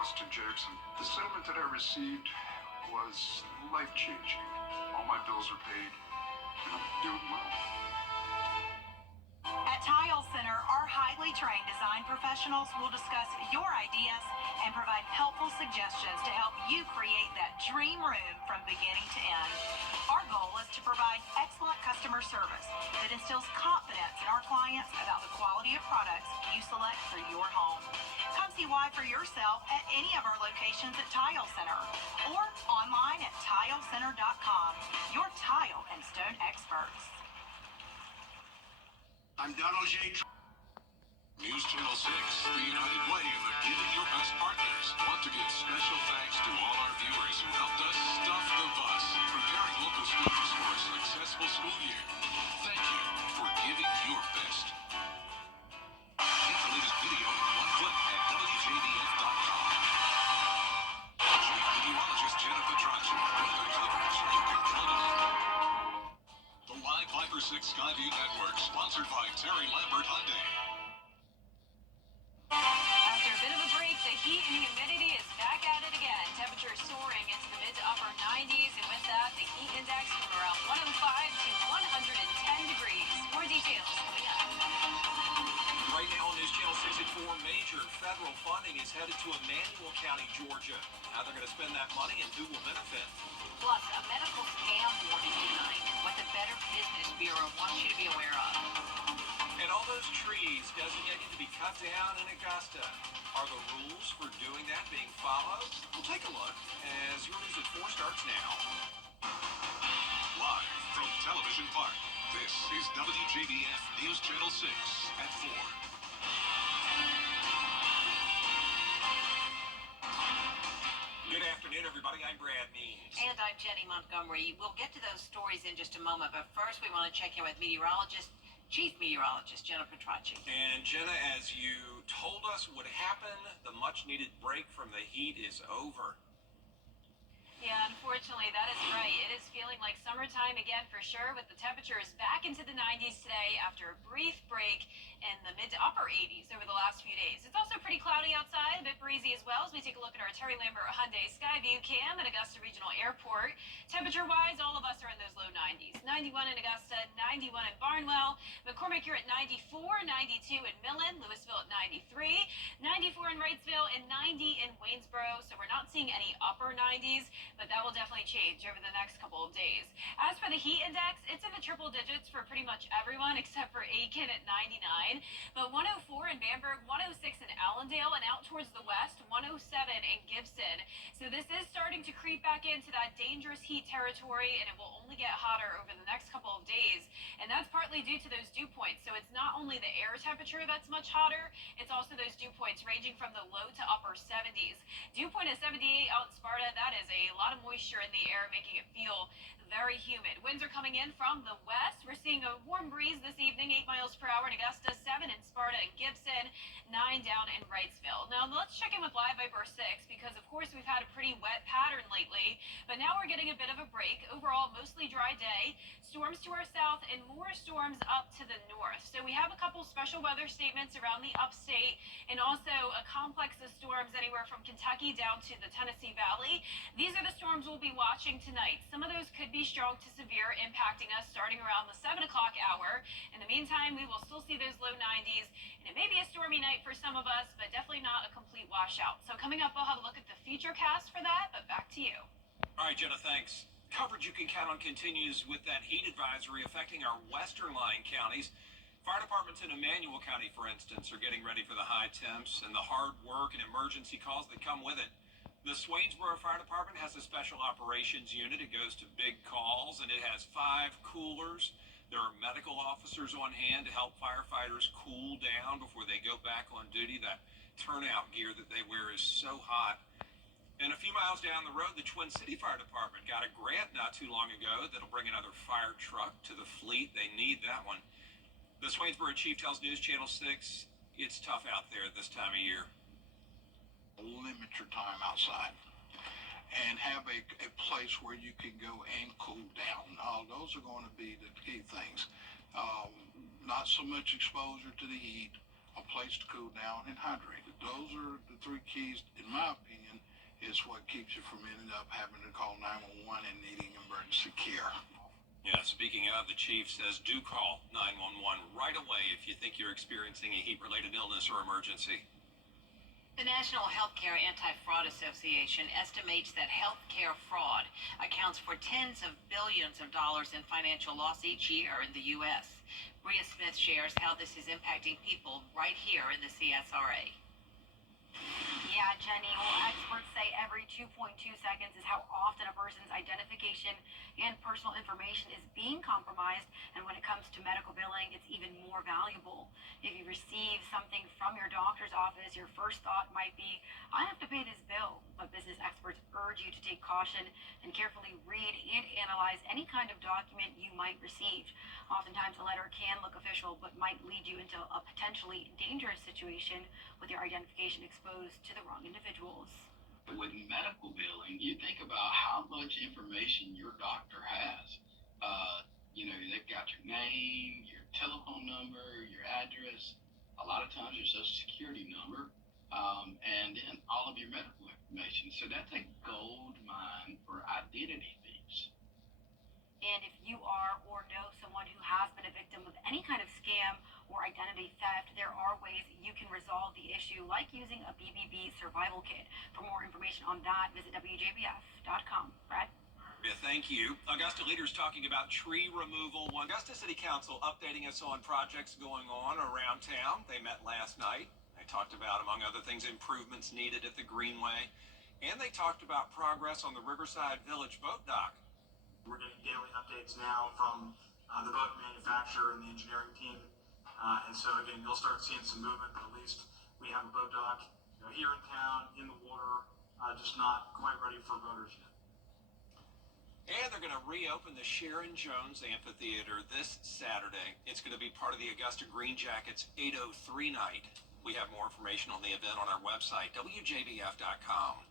Austin Jackson. The settlement that I received was life-changing. All my bills are paid, and I'm doing well. At Tile Center, our highly trained design professionals will discuss your ideas and provide helpful suggestions to help you create that dream room from beginning to end. Our goal is to provide excellent customer service that instills confidence in our clients about the quality of products you select for your home. Come see why for yourself at any of our locations at Tile Center or online at tilecenter.com. Your tile and stone experts. I'm WJBF. News Channel 6, the United Way of the Giving Your Best Partners. Want to give special thanks to all our viewers who helped us stuff the bus, preparing local students for a successful school year. Thank you for giving your best. Get the latest video in one click at WJBF.com. Chief Meteorologist Jennifer Petracci. Weather coverage you can plug in. The Live Viper 6 Skyview Network, sponsored by Terry Lambert Hyundai. After a bit of a break, the heat and humidity is back at it again. Temperatures soaring into the mid to upper 90s, and with that, the heat index from around 105 to 110 degrees. More details coming up. Right now on News Channel 6 at 4, major federal funding is headed to Emmanuel County, Georgia. How they're going to spend that money and who will benefit. Plus, a medical scam warning tonight. What the Better Business Bureau wants you to be aware of. And all those trees designated to be cut down in Augusta. Are the rules for doing that being followed? We'll take a look as your News at 4 starts now. Live from Television Park, this is WJBF News Channel 6 at 4. Good afternoon, everybody. I'm Brad Means. And I'm Jenny Montgomery. We'll get to those stories in just a moment, but first we want to check in with Chief Meteorologist Jennifer Petracci. And Jenna, as you told us would happen, the much-needed break from the heat is over. Yeah, unfortunately, that is right. It is feeling like summertime again for sure, with the temperatures back into the 90s today after a brief break in the mid to upper 80s over the last few days. It's also pretty cloudy outside, a bit breezy as well as we take a look at our Terry Lambert Hyundai Skyview cam at Augusta Regional Airport. Temperature-wise, all of us are in those low 90s. 91 in Augusta, 91 in Barnwell, McCormick you're at 94, 92 in Millen, Louisville at 93, 94 in Wrightsville, and 90 in Waynesboro. So we're not seeing any upper 90s, but that will definitely change over the next couple of days. As for the heat index, it's in the triple digits for pretty much everyone except for Aiken at 99, but 104 in Bamberg, 106 in Allendale, and out towards the west, 107 in Gibson. So this is starting to creep back into that dangerous heat territory, and it will only get hotter over the next couple of days. And that's partly due to those dew points. So it's not only the air temperature that's much hotter, it's also those dew points ranging from the low to upper 70s. Dew point is 78 out in Sparta. That is a lot of moisture in the air, making it feel very humid. Winds are coming in from the west. We're seeing a warm breeze this evening, 8 miles per hour in Augusta, 7 in Sparta and Gibson, 9 down in Wrightsville. Now let's check in with Live Viper 6 because of course we've had a pretty wet pattern lately, but now we're getting a bit of a break. Overall, mostly dry day. Storms to our south and more storms up to the north. So we have a couple special weather statements around the upstate and also a complex of storms anywhere from Kentucky down to the Tennessee Valley. These are the storms we'll be watching tonight. Some of those could be strong to severe, impacting us starting around the 7 o'clock hour. In the meantime, we will still see those low 90s, and it may be a stormy night for some of us, but definitely not a complete washout. So coming up, we'll have a look at the future cast for that, but back to you. All right, Jenna, thanks. Coverage you can count on continues with that heat advisory affecting our western lying counties. Fire departments in Emmanuel County, for instance, are getting ready for the high temps and the hard work and emergency calls that come with it. The Swainsboro Fire Department has a special operations unit. It goes to big calls, and it has 5 coolers. There are medical officers on hand to help firefighters cool down before they go back on duty. That turnout gear that they wear is so hot. And a few miles down the road, the Twin City Fire Department got a grant not too long ago that'll bring another fire truck to the fleet. They need that one. The Swainsboro chief tells News Channel 6 it's tough out there at this time of year. Limit your time outside and have a place where you can go and cool down. Those are going to be the key things. Not so much exposure to the heat, a place to cool down and hydrated. Those are the three keys, in my opinion, is what keeps you from ending up having to call 911 and needing emergency care. Yeah, speaking of, the chief says do call 911 right away if you think you're experiencing a heat-related illness or emergency. The National Healthcare Anti-Fraud Association estimates that healthcare fraud accounts for tens of billions of dollars in financial loss each year in the U.S. Bria Smith shares how this is impacting people right here in the CSRA. Yeah, Jenny. Well, experts say every 2.2 seconds is how often a person's identification and personal information is being compromised. And when it comes to medical billing, it's even more valuable. If you receive something from your doctor's office, your first thought might be, I have to pay this bill. But business experts urge you to take caution and carefully read and analyze any kind of document you might receive. Oftentimes, a letter can look official, but might lead you into a potentially dangerous situation with your identification exposed to the wrong individuals. With medical billing, you think about how much information your doctor has. They've got your name, your telephone number, your address, a lot of times your social security number, and then all of your medical information. So that's a gold mine for identity thieves. And if you are or know someone who has been a victim of any kind of scam or identity theft, there are ways you can resolve the issue, like using a BBB survival kit. For more information on that, visit WJBF.com. Brad? Yeah, thank you. Augusta leaders talking about tree removal. Augusta City Council updating us on projects going on around town. They met last night. They talked about, among other things, improvements needed at the Greenway. And they talked about progress on the Riverside Village boat dock. We're getting daily updates now from the boat manufacturer and the engineering team. And so, again, you'll start seeing some movement, but at least we have a boat dock here in town, in the water, just not quite ready for boaters yet. And they're going to reopen the Sharon Jones Amphitheater this Saturday. It's going to be part of the Augusta Green Jackets 803 night. We have more information on the event on our website, WJBF.com.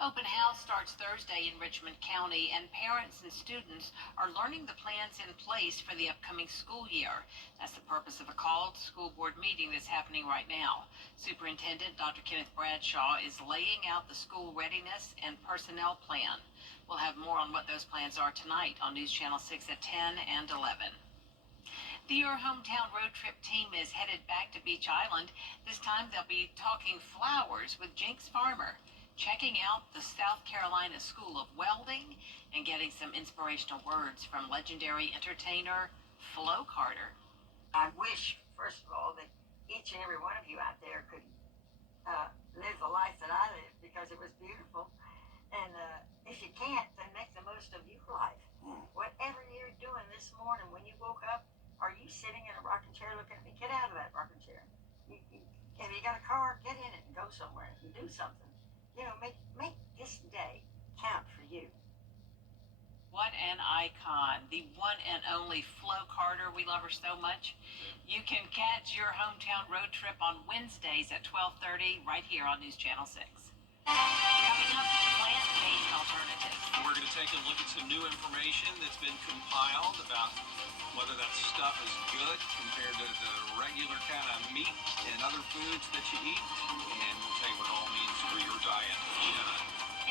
Open house starts Thursday in Richmond County, and parents and students are learning the plans in place for the upcoming school year. That's the purpose of a called school board meeting that's happening right now. Superintendent Dr. Kenneth Bradshaw is laying out the school readiness and personnel plan. We'll have more on what those plans are tonight on News Channel 6 at 10 and 11. The Your Hometown Road Trip team is headed back to Beach Island. This time they'll be talking flowers with Jinx Farmer, checking out the South Carolina School of Welding, and getting some inspirational words from legendary entertainer Flo Carter. I wish, first of all, that each and every one of you out there could live the life that I lived, because it was beautiful. And if you can't, then make the most of your life. Whatever you're doing this morning when you woke up, are you sitting in a rocking chair looking at me? Get out of that rocking chair. If you got a car, get in it and go somewhere and do something. Make this day count for you. What an icon, the one and only Flo Carter. We love her so much. You can catch Your Hometown Road Trip on Wednesdays at 12:30 right here on News Channel 6. Coming up, plant-based alternatives. We're going to take a look at some new information that's been compiled about whether that stuff is good compared to the regular kind of meat and other foods that you eat. And we'll tell you what it all means for your diet.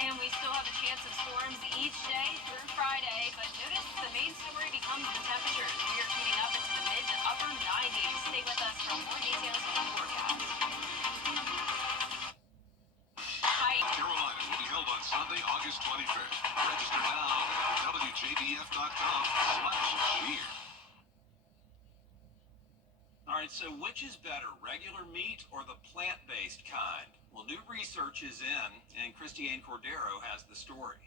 And we still have a chance of storms each day through Friday, but notice the main story becomes the temperatures. We are heating up into the mid to upper 90s. Stay with us for more details on the forecast. Carolina will be held on Sunday, August 25th. Register now at WJBF.com/cheer. All right, so which is better, regular meat or the plant-based kind? Well, new research is in, and Christiane Cordero has the story.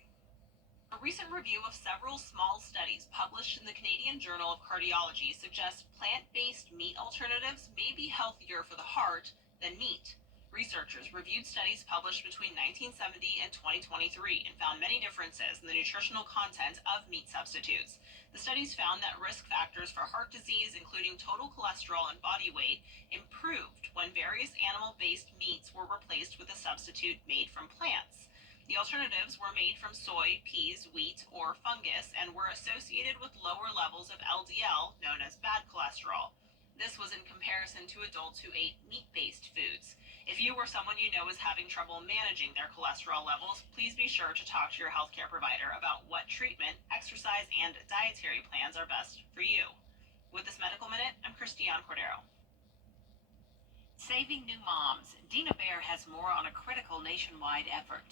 A recent review of several small studies published in the Canadian Journal of Cardiology suggests plant-based meat alternatives may be healthier for the heart than meat. Researchers reviewed studies published between 1970 and 2023 and found many differences in the nutritional content of meat substitutes. The studies found that risk factors for heart disease, including total cholesterol and body weight, improved when various animal-based meats were replaced with a substitute made from plants. The alternatives were made from soy, peas, wheat, or fungus and were associated with lower levels of LDL, known as bad cholesterol. This was in comparison to adults who ate meat-based foods. If you or someone you know is having trouble managing their cholesterol levels, please be sure to talk to your healthcare provider about what treatment, exercise, and dietary plans are best for you. With this Medical Minute, I'm Christiane Cordero. Saving new moms, Dina Baer has more on a critical nationwide effort.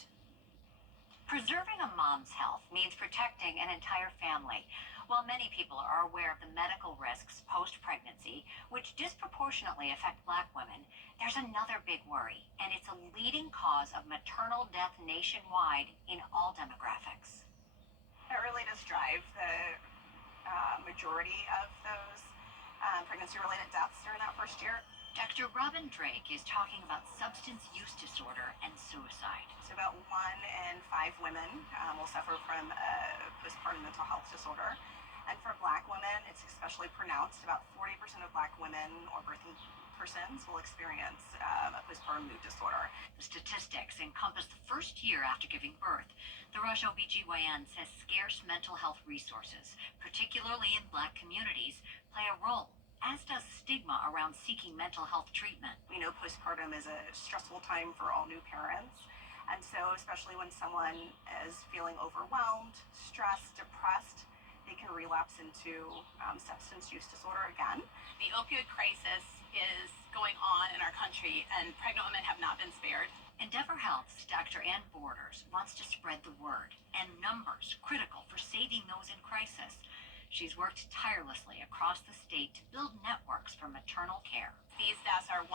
Preserving a mom's health means protecting an entire family. While many people are aware of the medical risks post-pregnancy, which disproportionately affect Black women, there's another big worry, and it's a leading cause of maternal death nationwide in all demographics. It really does drive the majority of those pregnancy-related deaths during that first year. Dr. Robin Drake is talking about substance use disorder and suicide. So about 1 in 5 women will suffer from a postpartum mental health disorder. And for Black women, it's especially pronounced. About 40% of Black women or birthing persons will experience a postpartum mood disorder. The statistics encompass the first year after giving birth. The Rush OBGYN says scarce mental health resources, particularly in Black communities, play a role, as does stigma around seeking mental health treatment. We know postpartum is a stressful time for all new parents. And so especially when someone is feeling overwhelmed, stressed, depressed, they can relapse into substance use disorder again. The opioid crisis is going on in our country, and pregnant women have not been spared. Endeavor Health's Dr. Ann Borders wants to spread the word, and numbers critical for saving those in crisis. She's worked tirelessly across the state to build networks for maternal care. These deaths are 100%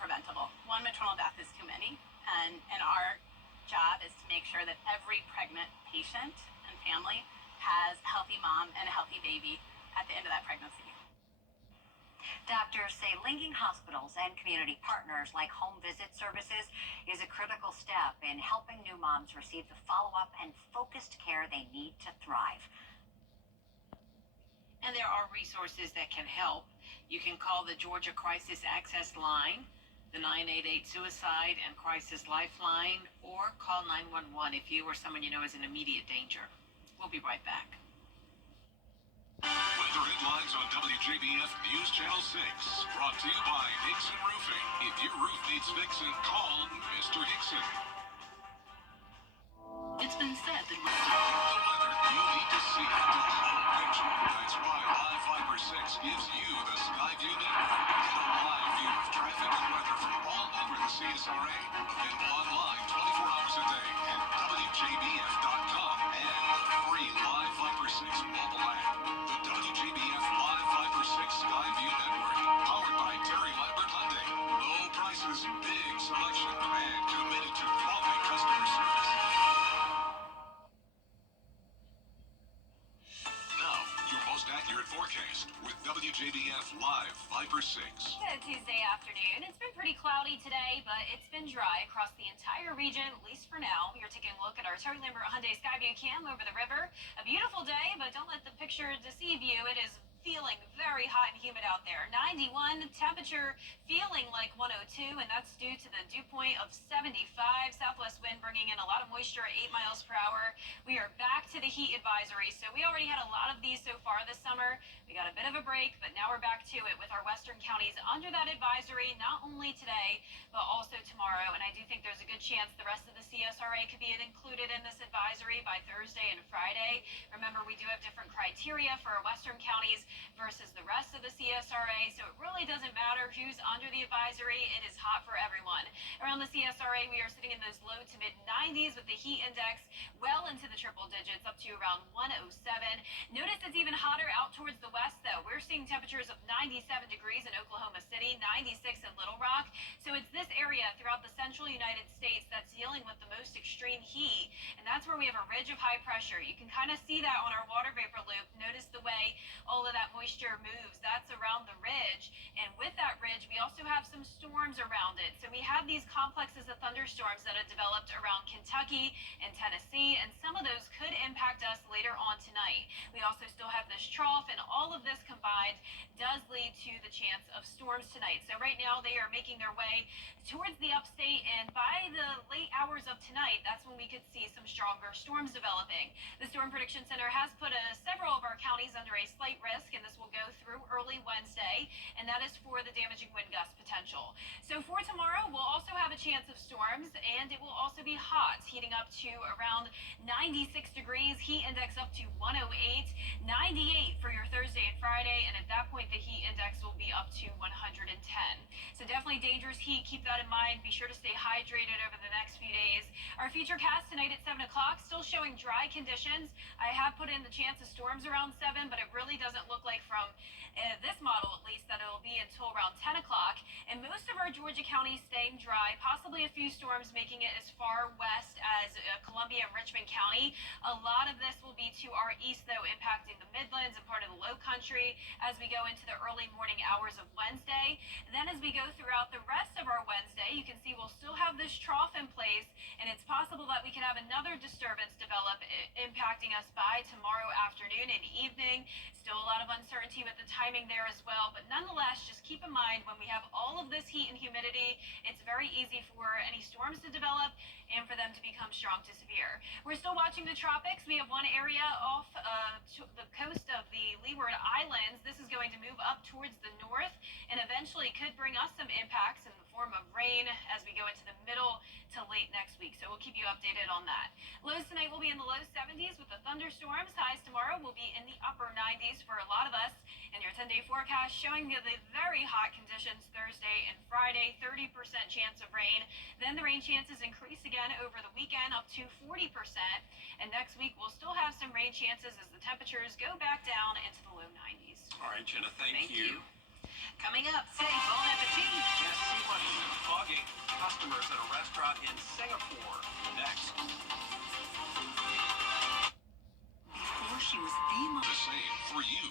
preventable. One maternal death is too many, and our job is to make sure that every pregnant patient and family has a healthy mom and a healthy baby at the end of that pregnancy. Doctors say linking hospitals and community partners like home visit services is a critical step in helping new moms receive the follow-up and focused care they need to thrive. And there are resources that can help. You can call the Georgia Crisis Access Line, the 988 Suicide and Crisis Lifeline, or call 911 if you or someone you know is in immediate danger. We'll be right back. Weather headlines on WJBF News Channel 6. Brought to you by Hickson Roofing. If your roof needs fixing, call Mr. Hickson. It's been said that The weather you need to see to call picture. That's why Live Fiber 6 gives you the Skyview network. Get a live view of traffic and weather from all over the CSRA. Available online 24 hours a day at WJBF.com and the free Live Fiber 6 mobile app. The WJBF Live Fiber 6 Skyview network, powered by Terry Lambert Hyundai. Low prices, big selection, and committed to quality customer service. Now, your most accurate forecast with WJBF Live Fiber 6. Good Tuesday afternoon. It's been pretty cloudy today, but it's been dry across the entire region, at least for now. You're taking a look at our Terry Lambert Hyundai Skyview cam over the river. A beautiful day, but don't let the picture deceive you. It is feeling very hot and humid out there. 91, temperature feeling like 102, and that's due to the dew point of 75. Southwest wind bringing in a lot of moisture at 8 miles per hour. We are back to the heat advisory, so we already had a lot of these so far this summer. We got a bit of a break, but now we're back to it with our western counties under that advisory, not only today, but also tomorrow. And I do think there's a good chance the rest of the CSRA could be included in this advisory by Thursday and Friday. Remember, we do have different criteria for our western counties versus the rest of the CSRA, so it really doesn't matter who's under the advisory. It is hot for everyone. Around the CSRA, we are sitting in those low to mid 90s with the heat index well into the triple digits, up to around 107. Notice it's even hotter out towards the west, though. We're seeing temperatures of 97 degrees in Oklahoma City, 96 in Little Rock. So it's this area throughout the central United States that's dealing with the most extreme heat, and that's where we have a ridge of high pressure. You can kind of see that on our water vapor loop. Notice the way all of that moisture moves. That's around the ridge, and with that ridge, we also have some storms around it. So we have these complexes of thunderstorms that have developed around Kentucky and Tennessee, and some of those could impact us later on tonight. We also still have this trough, and all of this combined does lead to the chance of storms tonight. So right now, they are making their way towards towards the upstate, and by the late hours of tonight, that's when we could see some stronger storms developing. The Storm Prediction Center has put several of our counties under a slight risk, and this will go through early Wednesday, and that is for the damaging wind gust potential. So for tomorrow, we'll also have a chance of storms, and it will also be hot, heating up to around 96 degrees, heat index up to 108, 98 for your Thursday and Friday, and at that point, the heat index will be up to 110. So definitely dangerous heat. Keep that in mind. Be sure to stay hydrated over the next few days. Our future cast tonight at 7 o'clock, still showing dry conditions. I have put in the chance of storms around 7, but it really doesn't look like from this model, at least, that it'll be until around 10 o'clock. And most of our Georgia counties staying dry, possibly a few storms making it as far west as Columbia and Richmond County. A lot of this will be to our east, though, impacting the Midlands and part of the Low Country as we go into the early morning hours of Wednesday. Then as we go throughout the rest of our Wednesday, you can see we'll still have this trough in place, and it's possible that we could have another disturbance develop impacting us by tomorrow afternoon and evening. Still a lot of uncertainty with the timing there as well, but nonetheless, just keep in mind when we have all of this heat and humidity, it's very easy for any storms to develop and for them to become strong to severe. We're still watching the tropics. We have one area off the coast of the Leeward Islands. This is going to move up towards the north and eventually could bring us some impacts in the form of rain as we go into the middle to late next week. So we'll keep you updated on that. Lows tonight will be in the low 70s with the thunderstorms. Highs tomorrow will be in the upper 90s for a lot of us. And your 10-day forecast showing the very hot conditions Thursday and Friday, 30% chance of rain. Then the rain chances increase again over the weekend up to 40%. And next week we'll still have some rain chances as the temperatures go back down into the low 90s. All right, Jenna, thank you. Coming up, say bon appetit. Yes, see what's fogging customers at a restaurant in Singapore next. Before she was The same for you.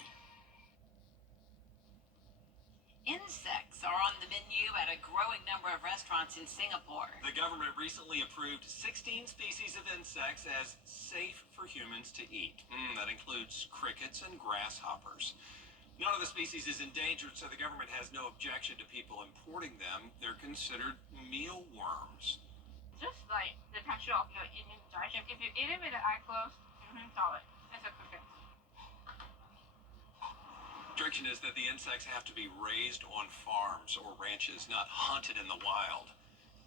Insects are on the menu at a growing number of restaurants in Singapore. The government recently approved 16 species of insects as safe for humans to eat. That includes crickets and grasshoppers. None of the species is endangered, so the government has no objection to people importing them. They're considered mealworms. Just like the texture of your eating digestion. If you eat it with the eye closed, you can tell it. It's a cricket. Restriction is that the insects have to be raised on farms or ranches, not hunted in the wild.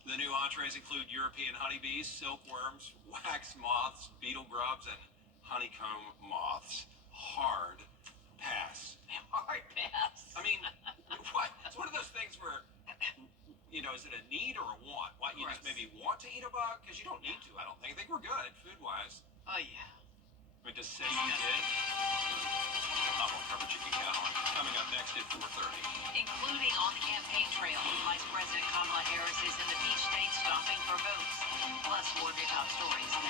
The new entrees include European honeybees, silkworms, wax moths, beetle grubs, and honeycomb moths. Hard pass. Hard pass. I mean, what? It's one of those things where, is it a need or a want? What, you just maybe want to eat a bug? Because you don't need to, I don't think. I think we're good, food-wise. Oh, yeah. But to say you did, not more coverage you can count on. Coming up next at 4:30. Including on the campaign trail, Vice President Kamala Harris is in the Peach State stopping for votes. Plus, more of your top stories next.